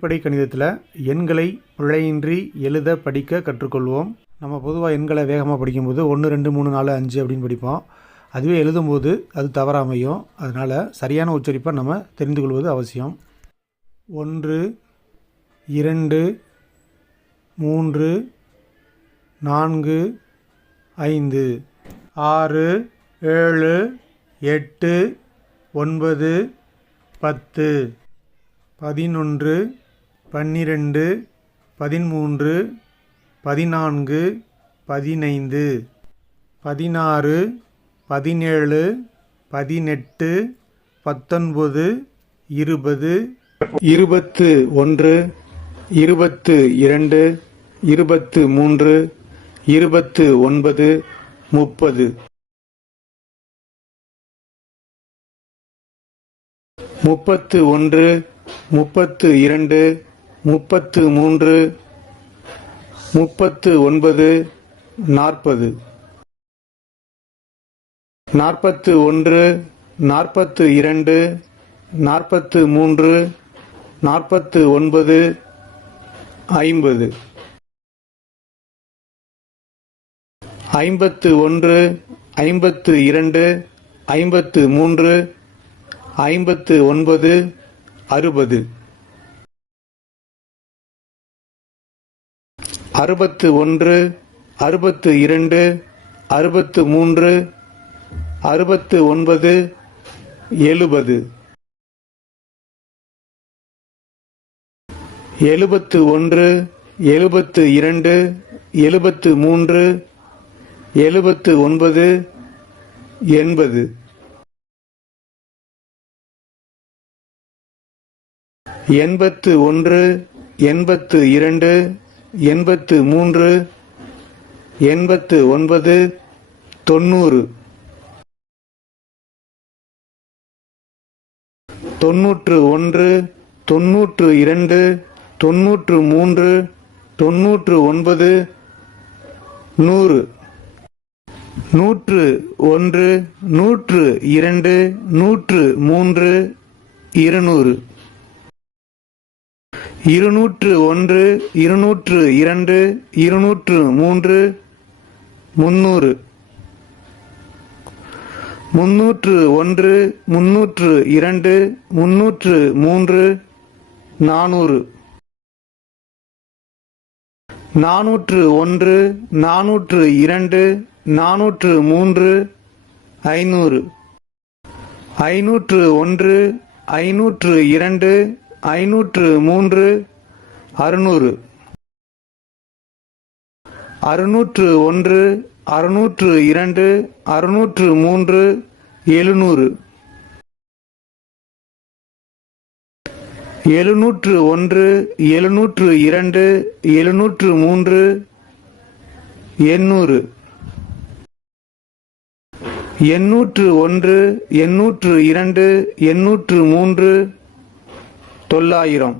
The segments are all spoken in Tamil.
அடிப்படை கணிதத்தில் எண்களை பிழையின்றி எழுத படிக்க கற்றுக்கொள்வோம். நம்ம பொதுவாக எண்களை வேகமாக படிக்கும்போது ஒன்று ரெண்டு மூணு நாலு அஞ்சு அப்படின்னு படிப்போம். அதுவே எழுதும்போது அது தவறாக அமையும் அதனால் சரியான உச்சரிப்பை நம்ம தெரிந்து கொள்வது அவசியம். ஒன்று இரண்டு மூன்று நான்கு ஐந்து. ஆறு ஏழு எட்டு ஒன்பது பத்து. பதினொன்று பன்னிரெண்டு பதிமூன்று பதினான்கு பதினைந்து பதினாறு பதினேழு பதினெட்டு பத்தொன்பது இருபது இருபத்து ஒன்று இருபத்து இரண்டு இருபத்து மூன்று இருபத்து ஒன்பது முப்பது. முப்பத்து ஒன்று முப்பத்து இரண்டு முப்பத்து மூன்று முப்பத்து ஒன்பது நாற்பது. நாற்பத்து ஒன்று நாற்பத்து இரண்டு நாற்பத்து மூன்று நாற்பத்து ஒன்பது ஐம்பது. ஐம்பத்து ஒன்று ஐம்பத்து இரண்டு ஐம்பத்து மூன்று ஐம்பத்து ஒன்பது அறுபது. அறுபத்து ஒன்று அறுபத்து இரண்டு அறுபத்து மூன்று அறுபத்து ஒன்பது எழுபது. எழுபத்து ஒன்று எழுபத்து இரண்டு எழுபத்து மூன்று எழுபத்து ஒன்பது எண்பது. எண்பத்து ஒன்று எண்பத்து இரண்டு எண்பத்து மூன்று எண்பத்து ஒன்பது தொண்ணூறு. தொன்னூற்று ஒன்று தொன்னூற்று இரண்டு தொன்னூற்று மூன்று தொன்னூற்று ஒன்பது நூறு. நூற்று ஒன்று நூற்று இரண்டு நூற்று மூன்று இருநூறு. இருநூற்று ஒன்று இருநூற்று இரண்டு இருநூற்று மூன்று முன்னூறு முன்னூற்று ஒன்று முன்னூற்று இரண்டு முன்னூற்று மூன்று நானூறு. நானூற்று ஒன்று நானூற்று இரண்டு நானூற்று மூன்று ஐநூறு. ஐநூற்று ஒன்று ஐநூற்று இரண்டு ஐநூற்று மூன்று அறுநூறு. அறுநூற்று ஒன்று அறுநூற்று இரண்டு அறுநூற்று மூன்று எழுநூறு. எழுநூற்று ஒன்று எழுநூற்று இரண்டு எழுநூற்று மூன்று எண்ணூறு. எண்ணூற்று ஒன்று எண்ணூற்று இரண்டு எண்ணூற்று மூன்று தொள்ளாயிரம்.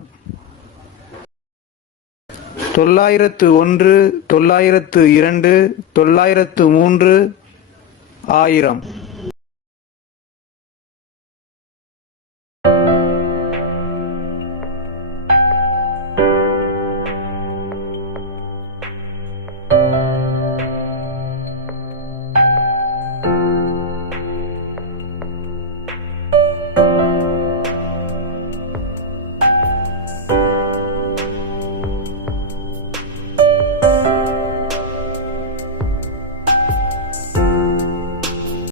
தொள்ளாயிரத்து ஒன்று தொள்ளாயிரத்து இரண்டு தொள்ளாயிரத்து மூன்று ஆயிரம்.